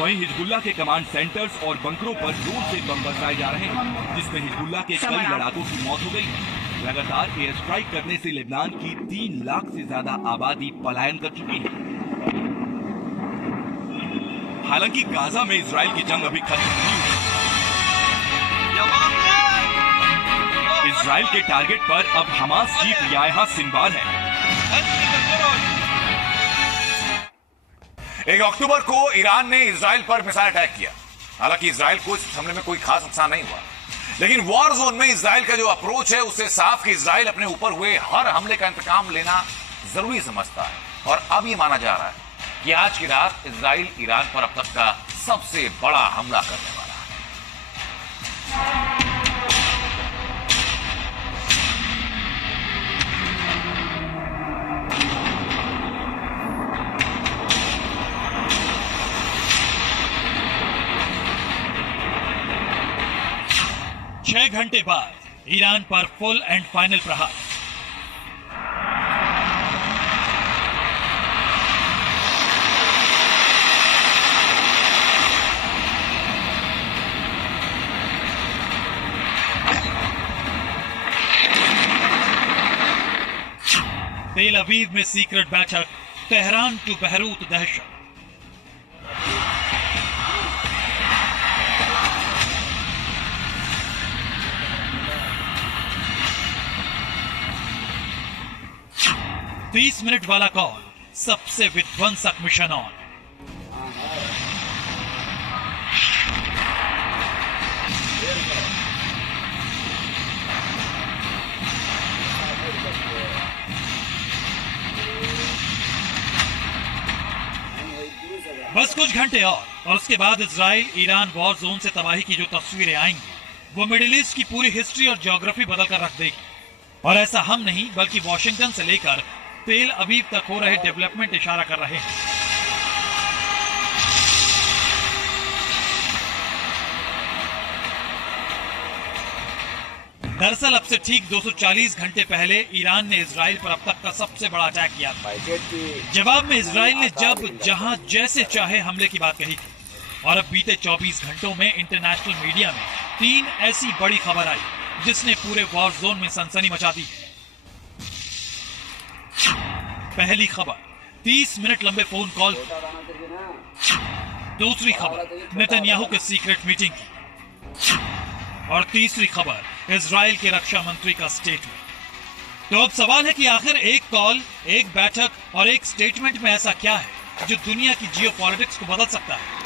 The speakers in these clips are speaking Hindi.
वहीं हिजबुल्लाह के कमांड सेंटर्स और बंकरों पर जोर से बम बरसाए जा रहे हैं, जिसमें हिजबुल्लाह के कई लड़ाकों की मौत हो गई है। लगातार एयर स्ट्राइक करने से लेबनान की 3 लाख से ज्यादा आबादी पलायन कर चुकी है। हालांकि गाजा में इजराइल की जंग अभी खत्म नहीं हुई। इजराइल के टारगेट पर अब हमास चीफ याह्या सिनवार है। 1 अक्टूबर को ईरान ने इजराइल पर मिसाइल अटैक किया। हालांकि इजराइल को इस हमले में कोई खास नुकसान नहीं हुआ, लेकिन वॉर जोन में इजराइल का जो अप्रोच है उससे साफ कि इजराइल अपने ऊपर हुए हर हमले का इंतकाम लेना जरूरी समझता है। और अब ये माना जा रहा है कि आज की रात इजराइल ईरान पर अब तक का सबसे बड़ा हमला करने वाला है। 6 घंटे बाद ईरान पर फुल एंड फाइनल प्रहार। तेल अवीव में सीक्रेट बैठक, तेहरान टू बहरूत दहशत। तीस मिनट वाला कॉल, सबसे विध्वंसक मिशन ऑन। बस कुछ घंटे और उसके बाद इजराइल ईरान वॉर जोन से तबाही की जो तस्वीरें आएंगी वो मिडिल ईस्ट की पूरी हिस्ट्री और ज्योग्राफी बदल कर रख देगी। और ऐसा हम नहीं बल्कि वॉशिंगटन से लेकर तेल अवीव तक हो रहे डेवलपमेंट इशारा कर रहे हैं। दरअसल अब से ठीक 240 घंटे पहले ईरान ने इजराइल पर अब तक का सबसे बड़ा अटैक किया था। जवाब में इजराइल ने जब जहां जैसे चाहे हमले की बात कही थी। और अब बीते 24 घंटों में इंटरनेशनल मीडिया में 3 ऐसी बड़ी खबर आई जिसने पूरे वॉर जोन में सनसनी मचा दी। पहली खबर 30 मिनट लंबे फोन कॉल। दूसरी खबर नेतन्याहू के सीक्रेट मीटिंग की। और तीसरी खबर इजराइल के रक्षा मंत्री का स्टेटमेंट। तो अब सवाल है कि आखिर एक कॉल, एक बैठक और एक स्टेटमेंट में ऐसा क्या है जो दुनिया की जियोपॉलिटिक्स को बदल सकता है।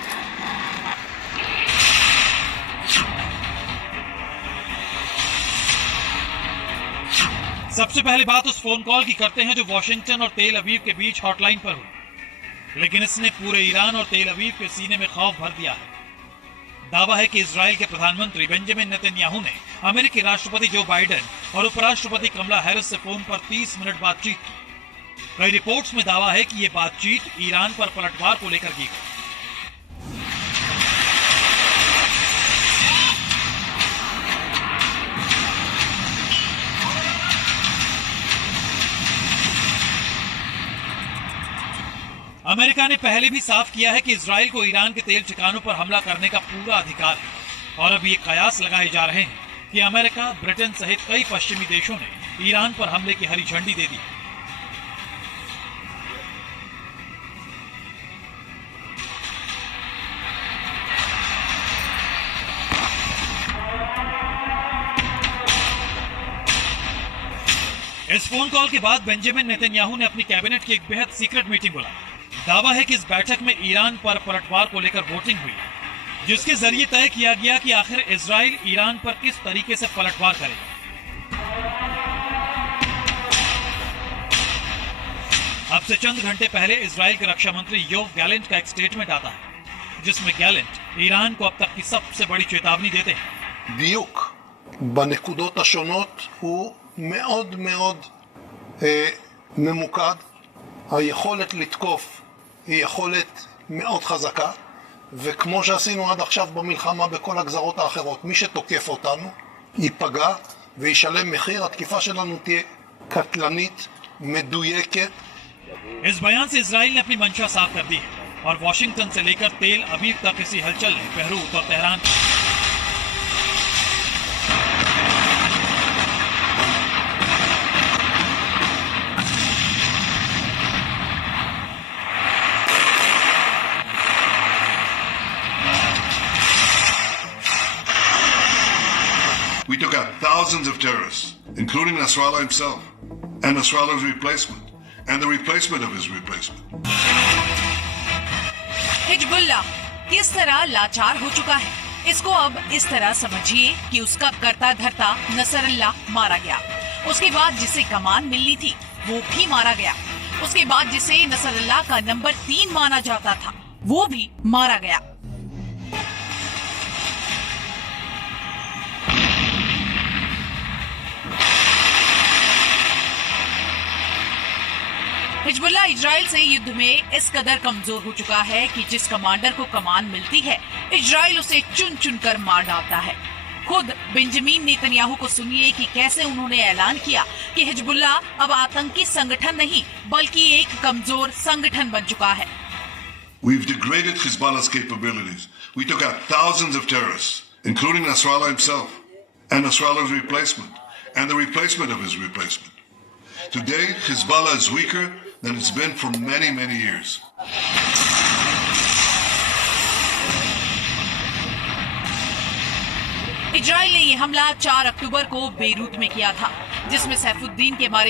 सबसे पहले बात उस फोन कॉल की करते हैं जो वॉशिंगटन और तेल अवीव के बीच हॉटलाइन पर हुई, लेकिन इसने पूरे ईरान और तेल अवीव के सीने में खौफ भर दिया है। दावा है कि इजराइल के प्रधानमंत्री बेंजामिन नेतन्याहू ने अमेरिकी राष्ट्रपति जो बाइडेन और उपराष्ट्रपति कमला हैरिस से फोन पर 30 मिनट बातचीत की। कई रिपोर्ट्स में दावा है कि यह बातचीत ईरान पर पलटवार को लेकर की गई। अमेरिका ने पहले भी साफ किया है कि इजराइल को ईरान के तेल ठिकानों पर हमला करने का पूरा अधिकार है। और अब ये कयास लगाए जा रहे हैं कि अमेरिका, ब्रिटेन सहित कई पश्चिमी देशों ने ईरान पर हमले की हरी झंडी दे दी। इस फोन कॉल के बाद बेंजामिन नेतन्याहू ने अपनी कैबिनेट की एक बेहद सीक्रेट मीटिंग बुलाई। दावा है कि इस बैठक में ईरान पर पलटवार को लेकर वोटिंग हुई, जिसके जरिए तय किया गया कि आखिर इजराइल ईरान पर किस तरीके से पलटवार करेगा। अब से चंद घंटे पहले इजराइल के रक्षा मंत्री योव गैलेंट का एक स्टेटमेंट आता है, जिसमें गैलेंट ईरान को अब तक की सबसे बड़ी चेतावनी देते हैं। דיוק בנקודות השונות הוא מאוד מאוד ממוקד. היכולת לתקוף היא יכולת מאוד חזקה, וכמו שעשינו עד עכשיו במלחמה בכל הגזרות האחרות, מי שתוקף אותנו ייפגע וישלם מחיר. התקיפה שלנו תהיה קטלנית, מדויקת. इस बयान से इजराइल ने अपनी मंशा साफ कर दी है। और वॉशिंगटन से लेकर तेल अवीव तक इसी हलचल ने बेरूत और Tehran We took out thousands of terrorists, including Nasrallah himself, and Nasrallah's replacement, and the replacement of his replacement. Hezbollah किस तरह लाचार हो चुका है, इसको अब इस तरह समझिए कि उसका करता धरता नसरल्लाह मारा गया, उसके बाद जिसे कमान मिलनी थी वो भी मारा गया, उसके बाद जिसे नसरल्लाह का नंबर 3 माना जाता था वो भी मारा गया। हिजबुल्लाह इजराइल से युद्ध में इस कदर कमजोर हो चुका है कि जिस कमांडर को कमान मिलती है इजराइल उसे चुन चुन कर मार डालता है। खुद बेंजामिन नेतन्याहू को सुनिए कि कैसे उन्होंने ऐलान किया कि हिजबुल्लाह अब आतंकी संगठन नहीं बल्कि एक कमजोर संगठन बन चुका है। We've degraded Hezbollah's capabilities. We took out thousands of terrorists, including Nasrallah himself, and Nasrallah's replacement, and the replacement of his replacement. Today, Hezbollah is weaker than it's been for many, many years. Israel ने ये हमला 4 अक्टूबर को बेरूत में किया था, जिसमें सैफुद्दीन के मारे